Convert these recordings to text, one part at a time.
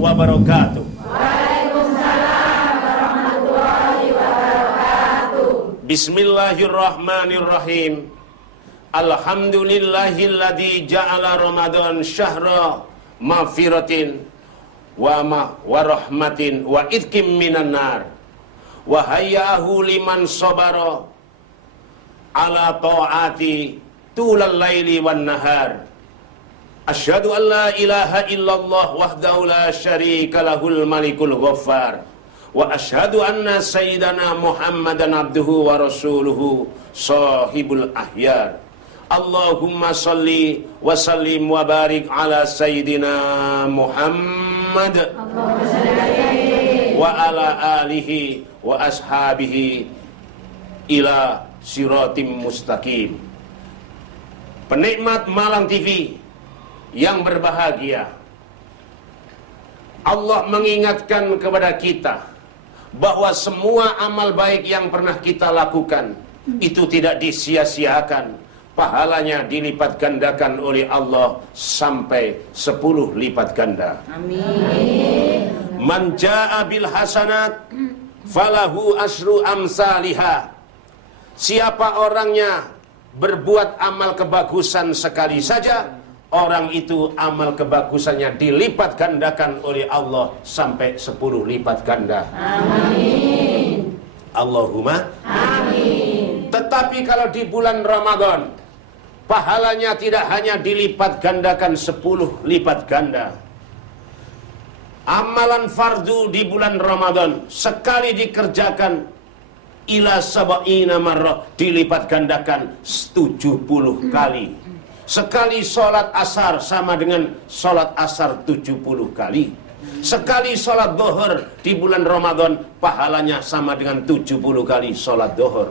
wabarakatuh. Waalaikumsalam warahmatullahi wabarakatuh. Bismillahirrahmanirrahim. Alhamdulillahilladzi ja'ala Ramadan syahra maghfiratin wa rahmatin wa idkim minan nar wa hayyahu liman sabara ala ta'ati tulal laili wan nahar. Asyhadu an la ilaha illallah wahdahu la syarika lahul malikul ghaffar wa asyhadu anna sayyidana Muhammadan abduhu wa rasuluhu sahibul ahyar. Allahumma salli wa sallim wa barik ala sayyidina Muhammad wa ala alihi wa ashabihi ila siratim mustaqim. Penikmat Malang TV yang berbahagia, Allah mengingatkan kepada kita bahwa semua amal baik yang pernah kita lakukan itu tidak disia-siakan. Pahalanya dilipat gandakan oleh Allah sampai 10 lipat ganda. Amin. Man jaa bil hasanat falahu asru amsalihha. Siapa orangnya berbuat amal kebagusan sekali saja, orang itu amal kebagusannya dilipat gandakan oleh Allah sampai 10 lipat ganda. Amin. Allahumma Amin. Tetapi kalau di bulan Ramadan, pahalanya tidak hanya dilipat gandakan 10 lipat ganda. Amalan fardu di bulan Ramadan sekali dikerjakan ila sab'ina marrah, dilipat gandakan 70 kali. Sekali sholat asar sama dengan sholat asar 70 kali. Sekali sholat dohor di bulan Ramadan, pahalanya sama dengan 70 kali sholat dohor.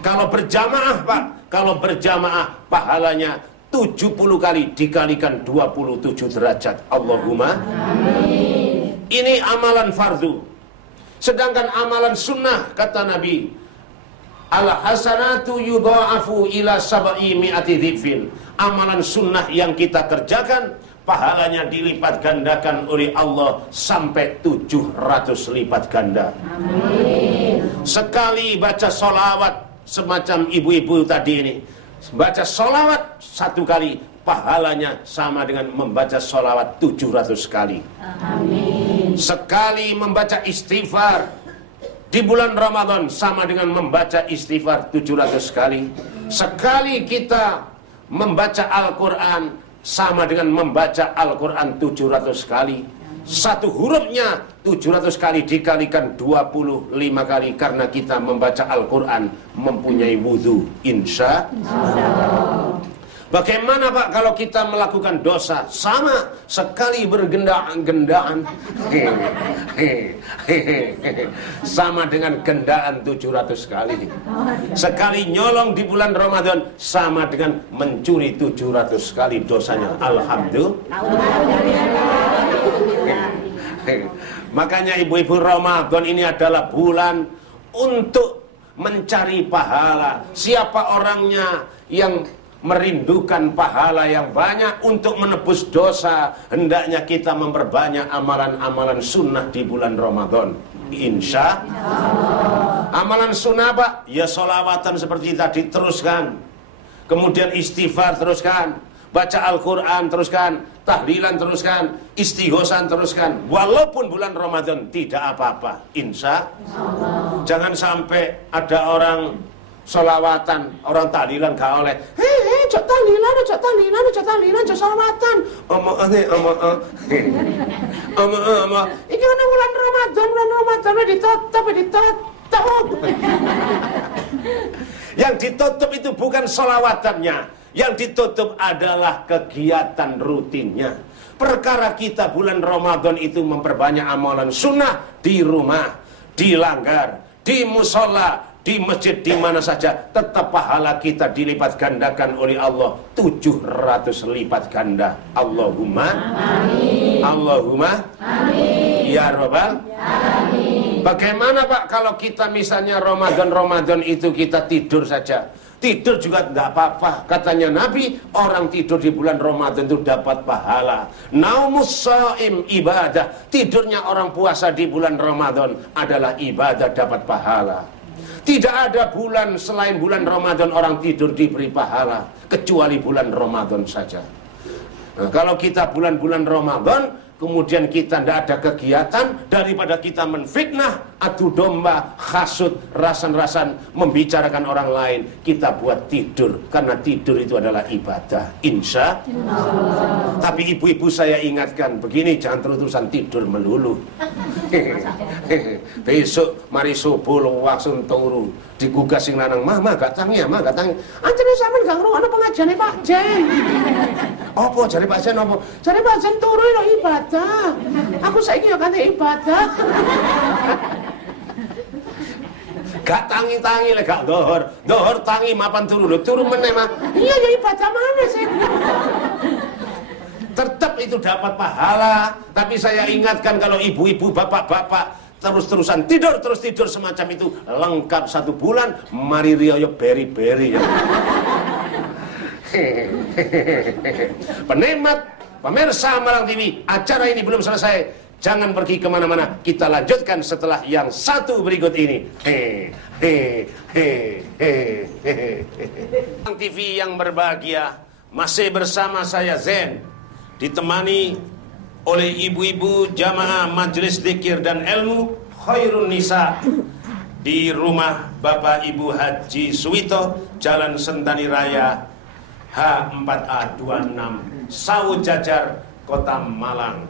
Kalau berjamaah Pak, kalau berjamaah pahalanya 70 kali dikalikan 27 derajat. Allahumma amin. Ini amalan fardu. Sedangkan amalan sunnah, kata Nabi, al-hasanatu yudha'afu ila sab'i mi'ati dhifin. Amalan sunnah yang kita kerjakan, pahalanya dilipat gandakan oleh Allah sampai 700 lipat ganda. Amin. Sekali baca sholawat, semacam ibu-ibu tadi ini, baca sholawat 1 kali, pahalanya sama dengan membaca sholawat 700 kali. Amin. Sekali membaca istighfar di bulan Ramadan sama dengan membaca istighfar 700 kali. Sekali kita membaca Al-Quran sama dengan membaca Al-Quran 700 kali. Satu hurufnya 700 kali dikalikan 25 kali karena kita membaca Al-Quran mempunyai wudhu. Insya Allah. Bagaimana Pak kalau kita melakukan dosa? Sama, sekali bergendaan-gendaan sama dengan gendaan 700 kali. Sekali nyolong di bulan Ramadan sama dengan mencuri 700 kali dosanya. Alhamdulillah. Makanya ibu-ibu, Ramadan ini adalah bulan untuk mencari pahala. Siapa orangnya yang merindukan pahala yang banyak untuk menebus dosa, hendaknya kita memperbanyak amalan-amalan sunnah di bulan Ramadan. Insya Allah. Amalan sunnah Pak, ya sholawatan seperti tadi teruskan, kemudian istighfar teruskan, baca Al-Quran teruskan, tahlilan teruskan, istighosan teruskan, walaupun bulan Ramadan tidak apa-apa. Insya Allah. Jangan sampai ada orang sholawatan, orang tahlilan gak oleh. Cok tahlilan, cok tahlilan, cok tahlilan, cok sholawatan. Ini kan bulan Ramadan ditutup. Yang ditutup itu bukan sholawatannya, yang ditutup adalah kegiatan rutinnya. Perkara kita bulan Ramadan itu memperbanyak amalan sunnah di rumah, di langgar, di musola, di masjid, di mana saja, tetap pahala kita dilipat gandakan oleh Allah 700 lipat ganda. Allahumma amin. Allahumma amin. Ya Rabbal alamin. Bagaimana Pak kalau kita misalnya Ramadan itu kita tidur saja, Tidur juga tidak apa-apa. Katanya Nabi, orang tidur di bulan Ramadan itu dapat pahala. Naumus shaim ibadah. Tidurnya orang puasa di bulan Ramadan adalah ibadah, dapat pahala. Tidak ada bulan selain bulan Ramadan orang tidur diberi pahala, kecuali bulan Ramadan saja. Nah, kalau kita bulan-bulan Ramadan kemudian kita tidak ada kegiatan, daripada kita menfitnah, adu domba, hasud, rasan-rasan, membicarakan orang lain, kita buat tidur, karena tidur itu adalah ibadah, insya Allah. Tapi ibu-ibu saya ingatkan, begini, jangan terus-terusan tidur melulu. Besok mari subuh langsung turu, digugah sing lanang, mah gak tangi, mah gak tangi. Anjene sampean gak ngrungokno pengajiane Pak Jen. Apa jare Pak Jen apa? Jare Pak Jen turu lho ibadah. Aku saiki yo kate ibadah. Gak tangi-tangi lek gak dohor. Dohor tangi mapan turu lho, turu meneh mah. Iya ya ibadah mana sih? Tetap itu dapat pahala. Tapi saya ingatkan kalau ibu-ibu, bapak-bapak terus-terusan tidur, terus tidur semacam itu, lengkap 1 bulan, mari riyo beri-beri ya. Penikmat, pemirsa Malang TV, acara ini belum selesai. Jangan pergi kemana-mana, kita lanjutkan setelah yang satu berikut ini. Malang TV yang berbahagia, masih bersama saya Zen, ditemani oleh ibu-ibu jamaah Majelis Dzikir dan Ilmu Khairun Nisa di rumah Bapak Ibu Haji Suwito, Jalan Sentani Raya H4A26 Sawu Jajar, Kota Malang.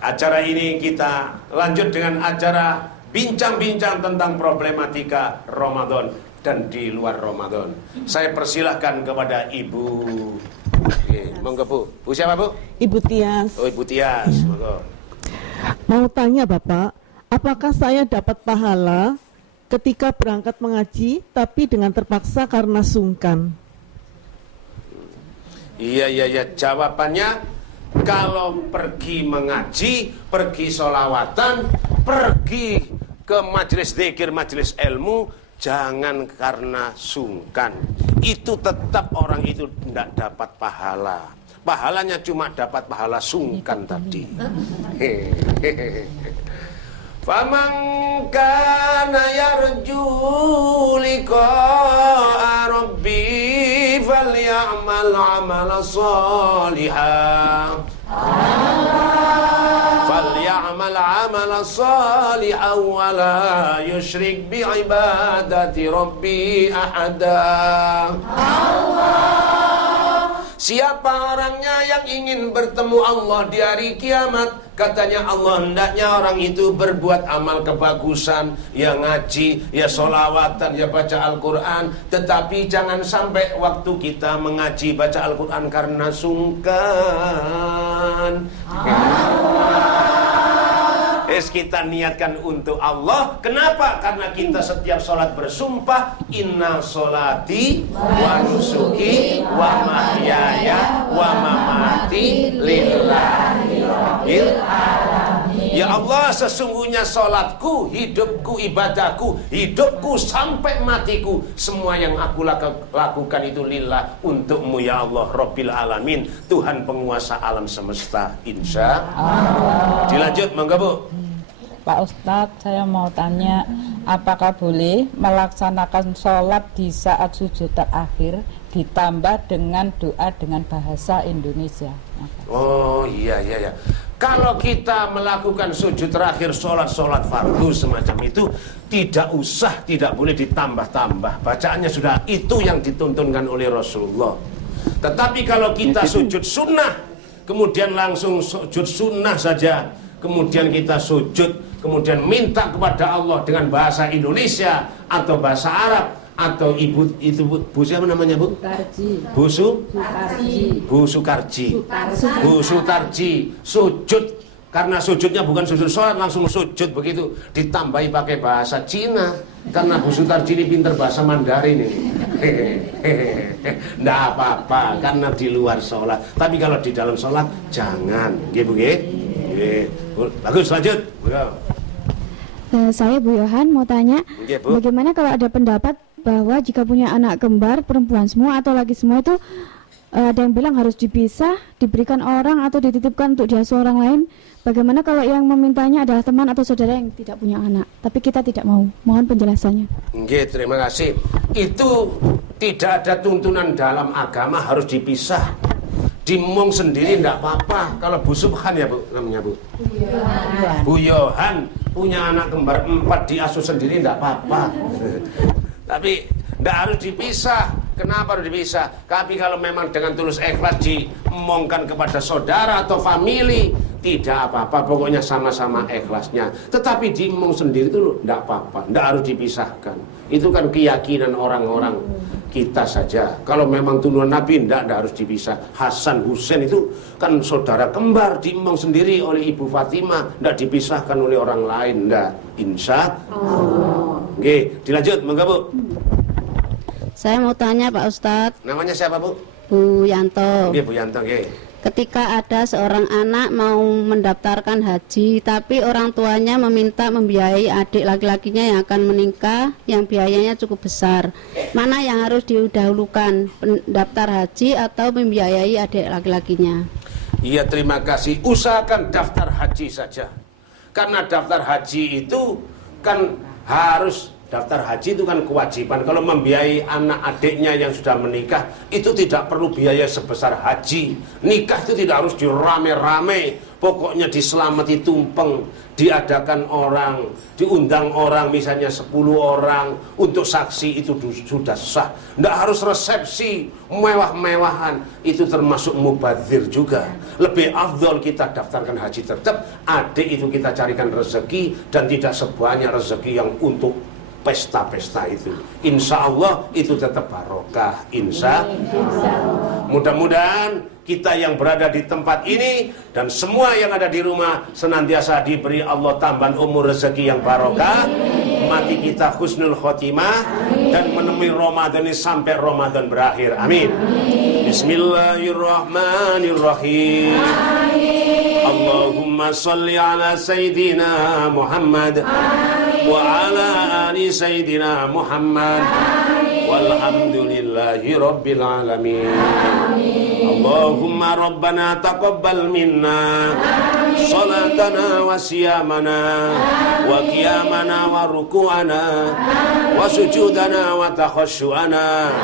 Acara ini kita lanjut dengan acara bincang-bincang tentang problematika Ramadan dan di luar Ramadan. Saya persilahkan kepada Ibu. Monggo Bu. Bu siapa Bu? Ibu Tias. Oh Ibu Tias, monggo. Mau tanya Bapak, apakah saya dapat pahala ketika berangkat mengaji tapi dengan terpaksa karena sungkan? Iya. Jawabannya, kalau pergi mengaji, pergi sholawatan, pergi ke majelis dzikir, majelis ilmu, jangan karena sungkan. Itu tetap orang itu tidak dapat pahala. Pahalanya cuma dapat pahala sungkan tadi. Faman kana yarju liqa'a rabbi falyamal 'amalan shalihan. Falyamal 'amalan shalihan wa la yusyrik bi ibadati rabbi ahada. Siapa orangnya yang ingin bertemu Allah di hari kiamat, katanya Allah hendaknya orang itu berbuat amal kebagusan, ya ngaji, ya sholawatan, ya baca Al-Quran. Tetapi jangan sampai waktu kita mengaji baca Al-Quran karena sungkan. Kita niatkan untuk Allah. Kenapa? Karena kita setiap sholat bersumpah, inna sholati wa nusuki wa mahyaya wa mamati lillahi rabbil alamin. Ya Allah, sesungguhnya sholatku, hidupku, ibadahku, hidupku sampai matiku, semua yang aku lakukan itu lillah, untukmu ya Allah Rabbil alamin, Tuhan penguasa alam semesta. Insya Allah. Dilanjut, monggo Bu. Pak Ustadz, saya mau tanya, apakah boleh melaksanakan sholat di saat sujud terakhir ditambah dengan doa dengan bahasa Indonesia? Oh iya. Kalau kita melakukan sujud terakhir sholat fardu semacam itu, tidak boleh ditambah-tambah. Bacaannya sudah itu yang dituntunkan oleh Rasulullah. Tetapi kalau kita sujud sunnah, kemudian langsung sujud sunnah saja, kemudian kita sujud, kemudian minta kepada Allah dengan bahasa Indonesia atau bahasa Arab, atau Bu siapa namanya Bu? Bu Sutarji. Sujud, karena sujudnya bukan sujud sholat, langsung sujud begitu, ditambahi pakai bahasa Cina, karena Bu Sutarji ini pinter bahasa Mandarin ini. Nggak apa-apa, karena di luar sholat. Tapi kalau di dalam sholat jangan, gitu. Bagus, lanjut. Saya Bu Yohan mau tanya, bagaimana kalau ada pendapat bahwa jika punya anak kembar perempuan semua atau laki semua itu ada yang bilang harus dipisah, diberikan orang atau dititipkan untuk diasuh orang lain. Bagaimana kalau yang memintanya adalah teman atau saudara yang tidak punya anak, tapi kita tidak mau? Mohon penjelasannya. Oke, terima kasih. Itu tidak ada tuntunan dalam agama harus dipisah. Dimong sendiri tidak apa-apa. Kalau Bu Subhan ya Bu namanya Bu. Bu Yohan punya anak kembar 4 diasuh sendiri tidak apa-apa. Tapi tidak harus dipisah. Kenapa harus dipisah? Tapi kalau memang dengan tulus ikhlas dimongkan kepada saudara atau famili, tidak apa-apa. Pokoknya sama-sama ikhlasnya. Tetapi dimong sendiri itu tidak apa-apa. Tidak harus dipisahkan. Itu kan keyakinan orang-orang kita saja. Kalau memang turunan Nabi tidak harus dipisah. Hasan Husain itu kan saudara kembar, dimong sendiri oleh Ibu Fatimah, tidak dipisahkan oleh orang lain. Tidak. Insya Allah. Oke, dilanjut, monggo Bu. Saya mau tanya Pak Ustadz. Namanya siapa Bu? Bu Yanto. Iya Bu Yanto. Ketika ada seorang anak mau mendaftarkan haji, tapi orang tuanya meminta membiayai adik laki-lakinya yang akan menikah, yang biayanya cukup besar, mana yang harus didahulukan, daftar haji atau membiayai adik laki-lakinya? Iya, terima kasih. Usahakan daftar haji saja. Karena daftar haji itu kan harus, daftar haji itu kan kewajiban. Kalau membiayai anak adiknya yang sudah menikah, itu tidak perlu biaya sebesar haji. Nikah itu tidak harus dirame-rame. Pokoknya diselamati tumpeng, diadakan orang, diundang orang, misalnya 10 orang untuk saksi, itu sudah sah. Tidak harus resepsi mewah-mewahan, itu termasuk mubadzir juga. Lebih afdol kita daftarkan haji tetap, adik itu kita carikan rezeki, dan tidak sebanyak rezeki yang untuk pesta-pesta itu. Insya Allah itu tetap barokah. Insya Allah. Mudah-mudahan kita yang berada di tempat ini dan semua yang ada di rumah senantiasa diberi Allah tambahan umur rezeki yang barokah, mati kita husnul khotimah, dan menemui Ramadan ini sampai Ramadan berakhir. Amin. Bismillahirrahmanirrahim. Allahumma salli ala Sayyidina Muhammad wa ala ali Sayyidina Muhammad walhamdulillahi rabbil alamin. Allahumma rabbana taqabbal minna salatana wa siyamana wa qiyamana wa ruku'ana wa sujudana wa takhashu'ana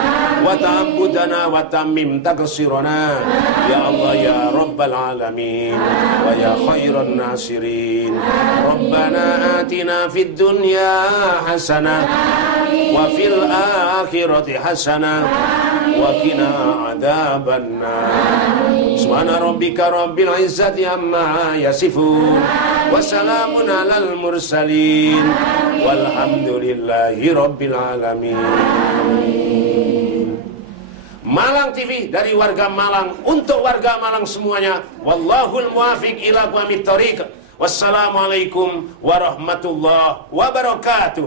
wa ta'abbudana wa tammim taqsirana ya Allah ya rabbal alamin wa ya khairan nasirin. Rabbana atina fid dunya hasanah wa fil akhirati hasanah wa qina adzabannar. Subhana rabbika rabbil izzati amma yasifun wa salamun alal mursalin walhamdulillahi rabbil alamin. Malang TV dari warga Malang untuk warga Malang semuanya. Wallahul muwafiq ila aqwamit thoriq. Wassalamualaikum warahmatullahi wabarakatuh.